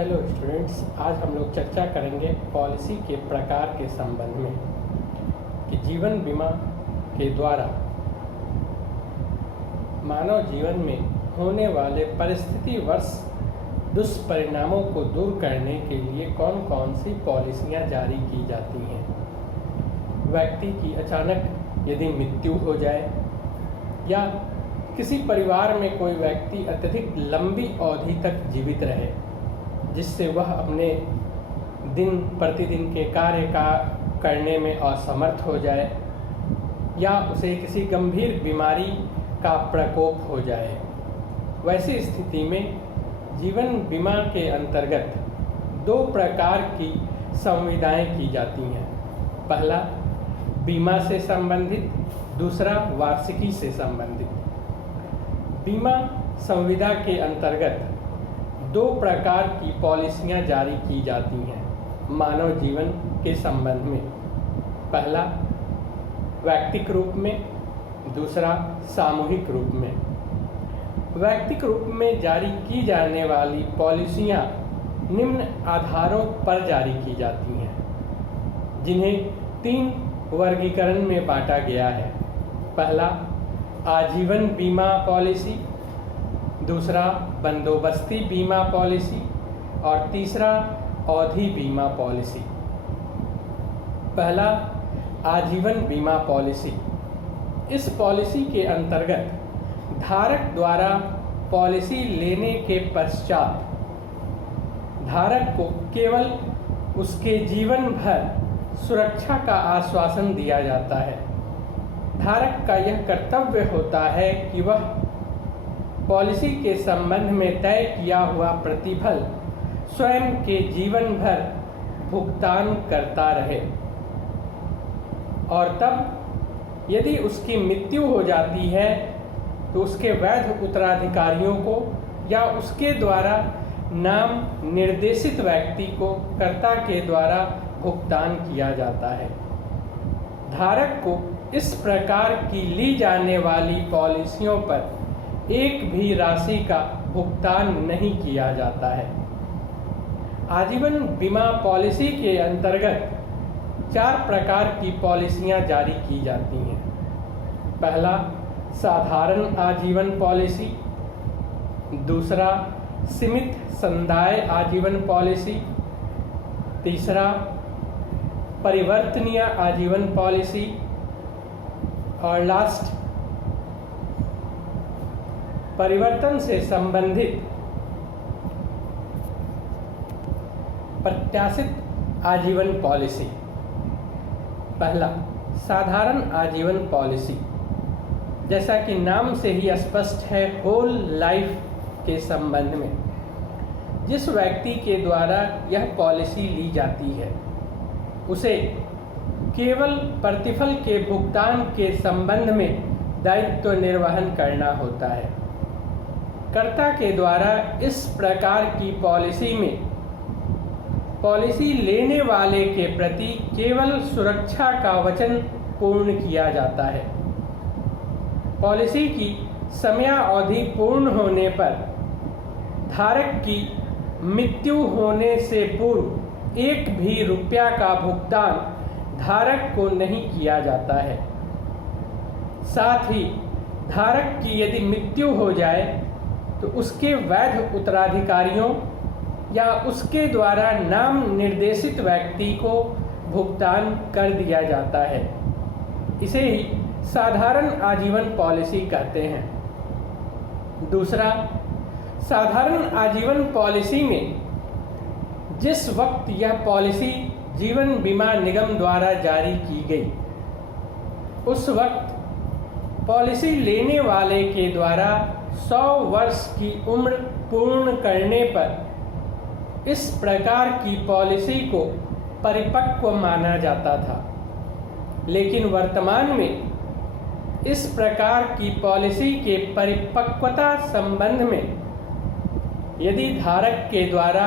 Hello students, आज हम लोग चर्चा करेंगे पॉलिसी के प्रकार के संबंध में कि जीवन बीमा के द्वारा मानव जीवन में होने वाले परिस्थितिवश दुष्परिणामों को दूर करने के लिए कौन कौन सी पॉलिसियां जारी की जाती हैं। व्यक्ति की अचानक यदि मृत्यु हो जाए या किसी परिवार में कोई व्यक्ति अत्यधिक लंबी अवधि तक जीवित रहे जिससे वह अपने दिन प्रतिदिन के कार्य का करने में असमर्थ हो जाए या उसे किसी गंभीर बीमारी का प्रकोप हो जाए, वैसी स्थिति में जीवन बीमा के अंतर्गत दो प्रकार की संविदाएं की जाती हैं। पहला बीमा से संबंधित, दूसरा वार्षिकी से संबंधित। बीमा संविदा के अंतर्गत दो प्रकार की पॉलिसियां जारी की जाती हैं मानव जीवन के संबंध में। पहला वैयक्तिक रूप में, दूसरा सामूहिक रूप में। वैयक्तिक रूप में जारी की जाने वाली पॉलिसियां निम्न आधारों पर जारी की जाती हैं जिन्हें 3 वर्गीकरण में बांटा गया है। पहला आजीवन बीमा पॉलिसी, दूसरा बंदोबस्ती बीमा पॉलिसी और तीसरा अवधि बीमा पॉलिसी। पहला आजीवन बीमा पॉलिसी। इस पॉलिसी के अंतर्गत धारक द्वारा पॉलिसी लेने के पश्चात धारक को केवल उसके जीवन भर सुरक्षा का आश्वासन दिया जाता है। धारक का यह कर्तव्य होता है कि वह पॉलिसी के संबंध में तय किया हुआ प्रतिफल स्वयं के जीवन भर भुगतान करता रहे और तब यदि उसकी मृत्यु हो जाती है तो उसके वैध उत्तराधिकारियों को या उसके द्वारा नाम निर्देशित व्यक्ति को कर्ता के द्वारा भुगतान किया जाता है। धारक को इस प्रकार की ली जाने वाली पॉलिसियों पर एक भी राशि का भुगतान नहीं किया जाता है। आजीवन बीमा पॉलिसी के अंतर्गत 4 प्रकार की पॉलिसियां जारी की जाती हैं। पहला साधारण आजीवन पॉलिसी, दूसरा सीमित समुदाय आजीवन पॉलिसी, तीसरा परिवर्तनीय आजीवन पॉलिसी और लास्ट परिवर्तन से संबंधित प्रत्याशित आजीवन पॉलिसी। पहला साधारण आजीवन पॉलिसी, जैसा कि नाम से ही स्पष्ट है, होल लाइफ के संबंध में जिस व्यक्ति के द्वारा यह पॉलिसी ली जाती है उसे केवल प्रतिफल के भुगतान के संबंध में दायित्व निर्वहन करना होता है। कर्ता के द्वारा इस प्रकार की पॉलिसी में पॉलिसी लेने वाले के प्रति केवल सुरक्षा का वचन पूर्ण किया जाता है। पॉलिसी की समयावधि पूर्ण होने पर धारक की मृत्यु होने से पूर्व एक भी रुपया का भुगतान धारक को नहीं किया जाता है। साथ ही धारक की यदि मृत्यु हो जाए तो उसके वैध उत्तराधिकारियों या उसके द्वारा नाम निर्देशित व्यक्ति को भुगतान कर दिया जाता है। इसे ही साधारण आजीवन पॉलिसी कहते हैं। दूसरा साधारण आजीवन पॉलिसी में जिस वक्त यह पॉलिसी जीवन बीमा निगम द्वारा जारी की गई उस वक्त पॉलिसी लेने वाले के द्वारा 100 वर्ष की उम्र पूर्ण करने पर इस प्रकार की पॉलिसी को परिपक्व माना जाता था, लेकिन वर्तमान में इस प्रकार की पॉलिसी के परिपक्वता संबंध में यदि धारक के द्वारा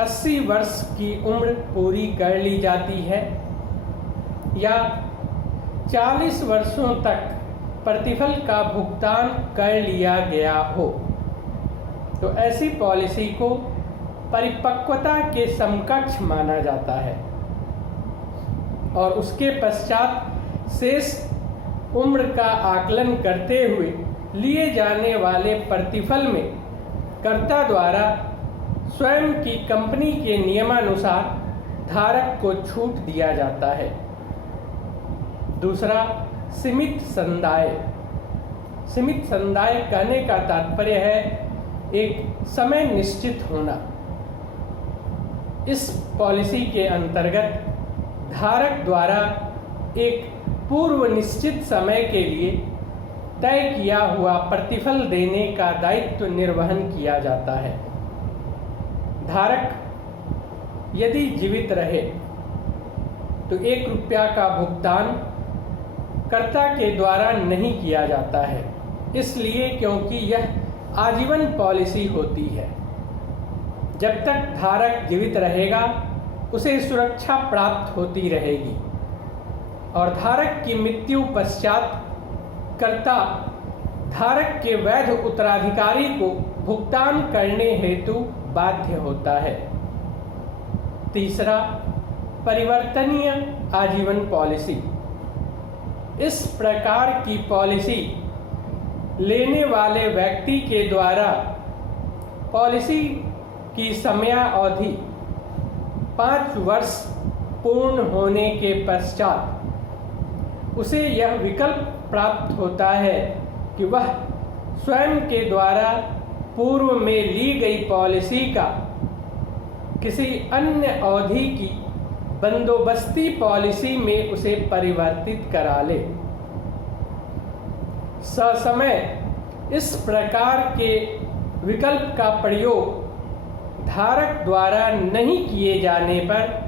80 वर्ष की उम्र पूरी कर ली जाती है या 40 वर्षों तक प्रतिफल का भुगतान कर लिया गया हो तो ऐसी पॉलिसी को परिपक्वता के समकक्ष माना जाता है और उसके पश्चात शेष उम्र का आकलन करते हुए लिए जाने वाले प्रतिफल में कर्ता द्वारा स्वयं की कंपनी के नियमानुसार धारक को छूट दिया जाता है। दूसरा, सीमित संदाय। सीमित संदाय कहने का तात्पर्य है एक समय निश्चित होना। इस पॉलिसी के अंतर्गत धारक द्वारा एक पूर्व निश्चित समय के लिए तय किया हुआ प्रतिफल देने का दायित्व निर्वहन किया जाता है। धारक यदि जीवित रहे तो 1 रुपया का भुगतान कर्ता के द्वारा नहीं किया जाता है, इसलिए क्योंकि यह आजीवन पॉलिसी होती है। जब तक धारक जीवित रहेगा उसे सुरक्षा प्राप्त होती रहेगी और धारक की मृत्यु पश्चात कर्ता धारक के वैध उत्तराधिकारी को भुगतान करने हेतु बाध्य होता है। तीसरा, परिवर्तनीय आजीवन पॉलिसी। इस प्रकार की पॉलिसी लेने वाले व्यक्ति के द्वारा पॉलिसी की समयावधि 5 वर्ष पूर्ण होने के पश्चात उसे यह विकल्प प्राप्त होता है कि वह स्वयं के द्वारा पूर्व में ली गई पॉलिसी का किसी अन्य अवधि की बंदोबस्ती पॉलिसी में उसे परिवर्तित करा ले। ससमय इस प्रकार के विकल्प का प्रयोग धारक द्वारा नहीं किए जाने पर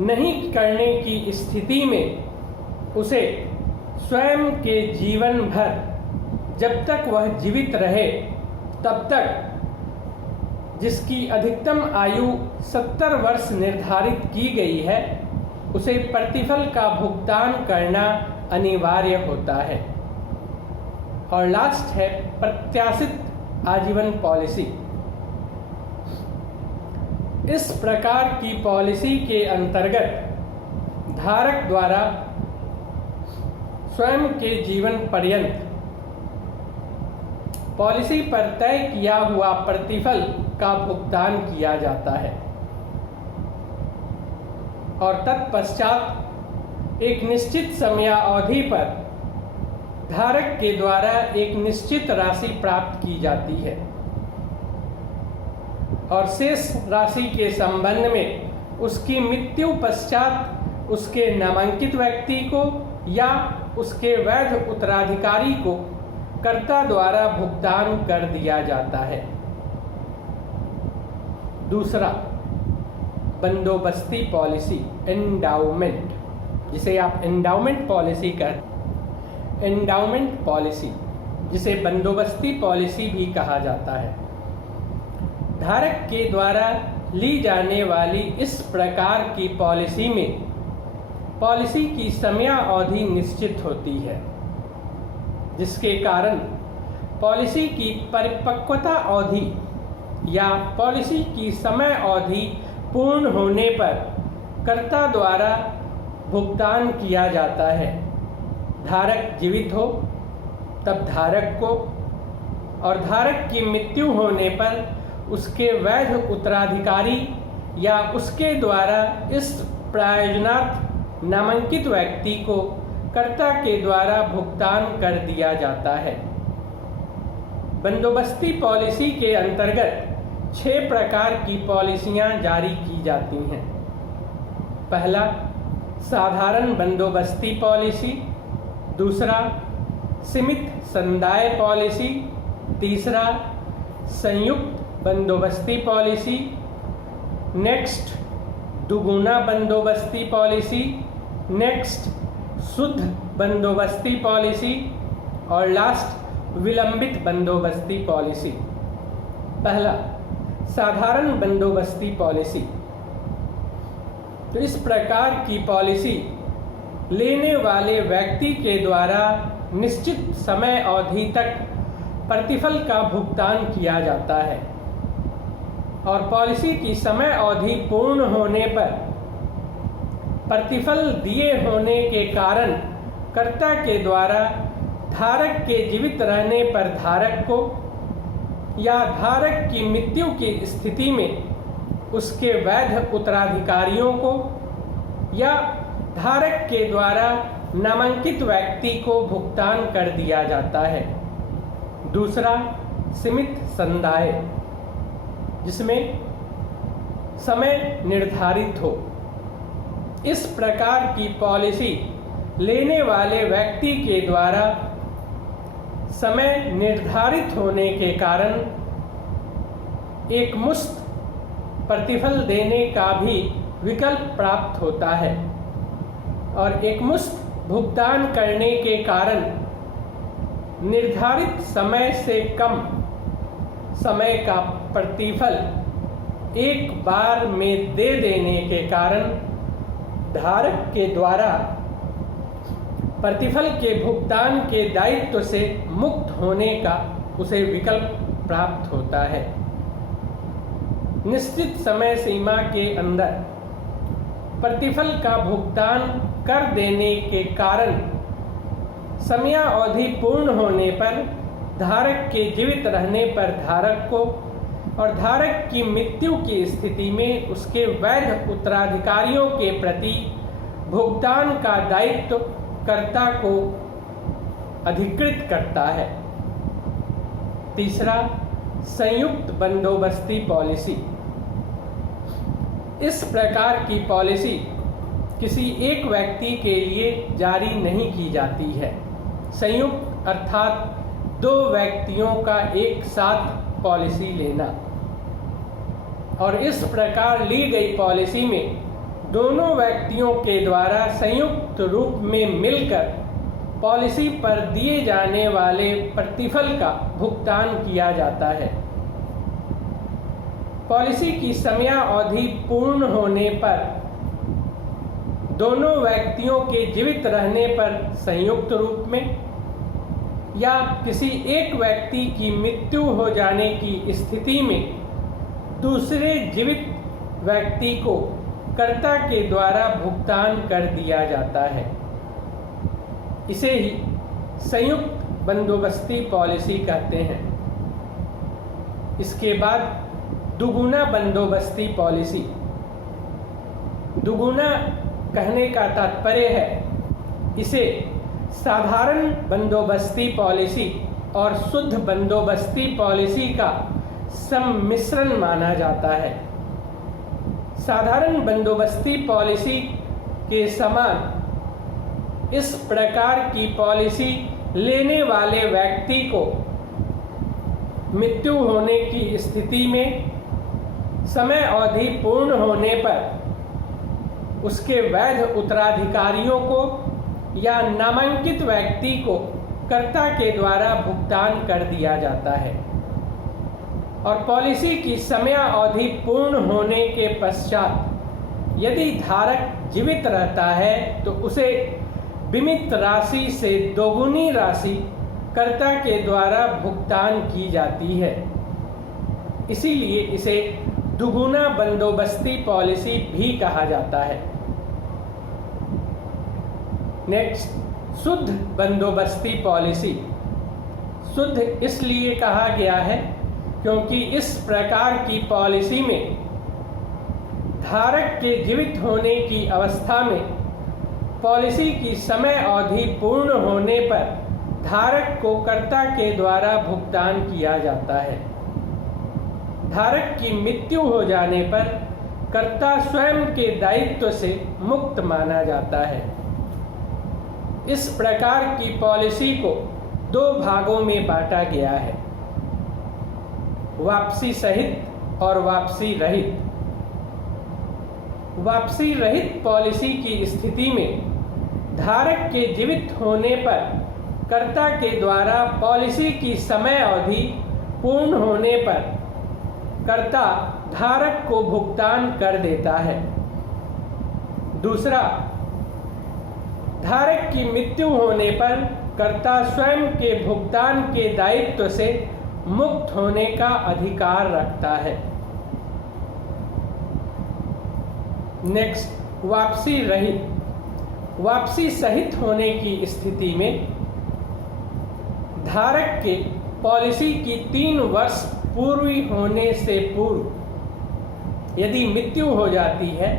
नहीं करने की स्थिति में उसे स्वयं के जीवन भर, जब तक वह जीवित रहे तब तक जिसकी अधिकतम आयु 70 वर्ष निर्धारित की गई है, उसे प्रतिफल का भुगतान करना अनिवार्य होता है। और लास्ट है प्रत्याशित आजीवन पॉलिसी। इस प्रकार की पॉलिसी के अंतर्गत धारक द्वारा स्वयं के जीवन पर्यंत पॉलिसी पर तय किया हुआ प्रतिफल का भुगतान किया जाता है और तत्पश्चात एक निश्चित समयावधि पर धारक के द्वारा एक निश्चित राशि प्राप्त की जाती है और शेष राशि के संबंध में उसकी मृत्यु पश्चात उसके नामांकित व्यक्ति को या उसके वैध उत्तराधिकारी को कर्ता द्वारा भुगतान कर दिया जाता है। दूसरा, बंदोबस्ती पॉलिसी, एंडाउमेंट, जिसे आप एंडाउमेंट पॉलिसी कहते हैं। एंडाउमेंट पॉलिसी, जिसे बंदोबस्ती पॉलिसी भी कहा जाता है, धारक के द्वारा ली जाने वाली इस प्रकार की पॉलिसी में पॉलिसी की समयावधि निश्चित होती है, जिसके कारण पॉलिसी की परिपक्वता अवधि या पॉलिसी की समय अवधि पूर्ण होने पर कर्ता द्वारा भुगतान किया जाता है। धारक जीवित हो तब धारक को और धारक की मृत्यु होने पर उसके वैध उत्तराधिकारी या उसके द्वारा इस प्रयोजनार्थ नामांकित व्यक्ति को कर्ता के द्वारा भुगतान कर दिया जाता है। बंदोबस्ती पॉलिसी के अंतर्गत 6 प्रकार की पॉलिसियां जारी की जाती हैं। पहला, साधारण बंदोबस्ती पॉलिसी। दूसरा, सीमित संदाय पॉलिसी। तीसरा, संयुक्त बंदोबस्ती पॉलिसी। नेक्स्ट, दुगुना बंदोबस्ती पॉलिसी। नेक्स्ट, शुद्ध बंदोबस्ती पॉलिसी। और लास्ट, विलंबित बंदोबस्ती पॉलिसी। पहला, साधारण बंदोबस्ती पॉलिसी। तो इस प्रकार की पॉलिसी लेने वाले व्यक्ति के द्वारा निश्चित समय अवधि तक प्रतिफल का भुगतान किया जाता है और पॉलिसी की समय अवधि पूर्ण होने पर प्रतिफल दिए होने के कारण कर्ता के द्वारा धारक के जीवित रहने पर धारक को या धारक की मृत्यु की स्थिति में उसके वैध उत्तराधिकारियों को या धारक के द्वारा नामांकित व्यक्ति को भुगतान कर दिया जाता है। दूसरा, सीमित संदाय, जिसमें समय निर्धारित हो। इस प्रकार की पॉलिसी लेने वाले व्यक्ति के द्वारा समय निर्धारित होने के कारण एक मुश्त प्रतिफल देने का भी विकल्प प्राप्त होता है और एक मुश्त भुगतान करने के कारण निर्धारित समय से कम समय का प्रतिफल एक बार में दे देने के कारण धारक के द्वारा प्रतिफल के भुगतान के दायित्व से मुक्त होने का उसे विकल्प प्राप्त होता है। निश्चित समय सीमा के अंदर प्रतिफल का भुगतान कर देने के कारण समयावधि पूर्ण होने पर धारक के जीवित रहने पर धारक को और धारक की मृत्यु की स्थिति में उसके वैध उत्तराधिकारियों के प्रति भुगतान का दायित्व कर्ता को अधिकृत करता है। तीसरा, संयुक्त बंदोबस्ती पॉलिसी। इस प्रकार की पॉलिसी किसी एक व्यक्ति के लिए जारी नहीं की जाती है। संयुक्त अर्थात दो व्यक्तियों का एक साथ पॉलिसी लेना, और इस प्रकार ली गई पॉलिसी में दोनों व्यक्तियों के द्वारा संयुक्त रूप में मिलकर पॉलिसी पर दिए जाने वाले प्रतिफल का भुगतान किया जाता है। पॉलिसी की समयावधि पूर्ण होने पर दोनों व्यक्तियों के जीवित रहने पर संयुक्त रूप में या किसी एक व्यक्ति की मृत्यु हो जाने की स्थिति में दूसरे जीवित व्यक्ति को कर्ता के द्वारा भुगतान कर दिया जाता है। इसे ही संयुक्त बंदोबस्ती पॉलिसी कहते हैं। इसके बाद दुगुना बंदोबस्ती पॉलिसी। दुगुना कहने का तात्पर्य है इसे साधारण बंदोबस्ती पॉलिसी और शुद्ध बंदोबस्ती पॉलिसी का सम्मिश्रण माना जाता है। साधारण बंदोबस्ती पॉलिसी के समान इस प्रकार की पॉलिसी लेने वाले व्यक्ति को मृत्यु होने की स्थिति में समय अवधि पूर्ण होने पर उसके वैध उत्तराधिकारियों को या नामांकित व्यक्ति को कर्ता के द्वारा भुगतान कर दिया जाता है और पॉलिसी की समयावधि पूर्ण होने के पश्चात यदि धारक जीवित रहता है तो उसे बीमित राशि से दोगुनी राशि कर्ता के द्वारा भुगतान की जाती है। इसीलिए इसे दुगुना बंदोबस्ती पॉलिसी भी कहा जाता है। नेक्स्ट, शुद्ध बंदोबस्ती पॉलिसी। शुद्ध इसलिए कहा गया है क्योंकि इस प्रकार की पॉलिसी में धारक के जीवित होने की अवस्था में पॉलिसी की समय अवधि पूर्ण होने पर धारक को कर्ता के द्वारा भुगतान किया जाता है। धारक की मृत्यु हो जाने पर कर्ता स्वयं के दायित्व से मुक्त माना जाता है। इस प्रकार की पॉलिसी को दो भागों में बांटा गया है, वापसी सहित और वापसी रहित। वापसी रहित पॉलिसी की स्थिति में धारक के जीवित होने पर कर्ता के द्वारा पॉलिसी की समय अवधि पूर्ण होने पर कर्ता धारक को भुगतान कर देता है। दूसरा, धारक की मृत्यु होने पर कर्ता स्वयं के भुगतान के दायित्व से मुक्त होने का अधिकार रखता है। नेक्स्ट, वापसी रहित। वापसी सहित होने की स्थिति में धारक के पॉलिसी की 3 वर्ष पूरी होने से पूर्व यदि मृत्यु हो जाती है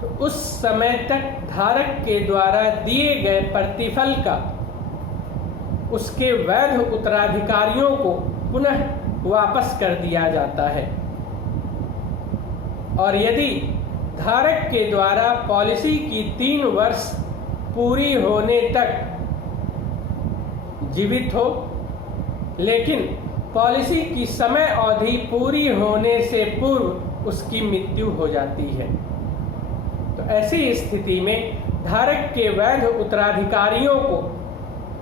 तो उस समय तक धारक के द्वारा दिए गए प्रतिफल का उसके वैध उत्तराधिकारियों को पुनः वापस कर दिया जाता है। और यदि धारक के द्वारा पॉलिसी की 3 वर्ष पूरी होने तक जीवित हो लेकिन पॉलिसी की समय अवधि पूरी होने से पूर्व उसकी मृत्यु हो जाती है तो ऐसी स्थिति में धारक के वैध उत्तराधिकारियों को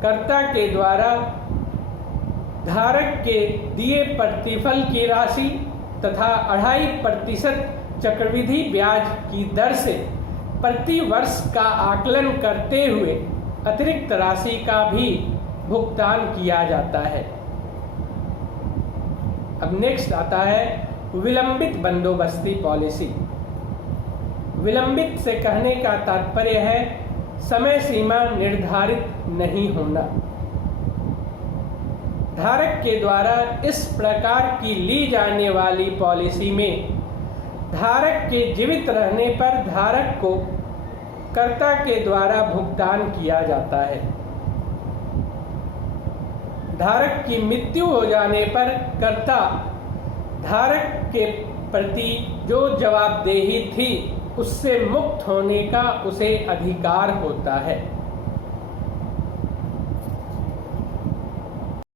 कर्ता के द्वारा धारक के दिए प्रतिफल की राशि तथा 2.5% चक्रवृद्धि ब्याज की दर से प्रति वर्ष का आकलन करते हुए अतिरिक्त राशि का भी भुगतान किया जाता है। अब नेक्स्ट आता है विलंबित बंदोबस्ती पॉलिसी। विलंबित से कहने का तात्पर्य है समय सीमा निर्धारित नहीं होना। धारक के द्वारा इस प्रकार की ली जाने वाली पॉलिसी में धारक के जीवित रहने पर धारक को कर्ता के द्वारा भुगतान किया जाता है। धारक की मृत्यु हो जाने पर कर्ता धारक के प्रति जो जवाबदेही थी उससे मुक्त होने का उसे अधिकार होता है।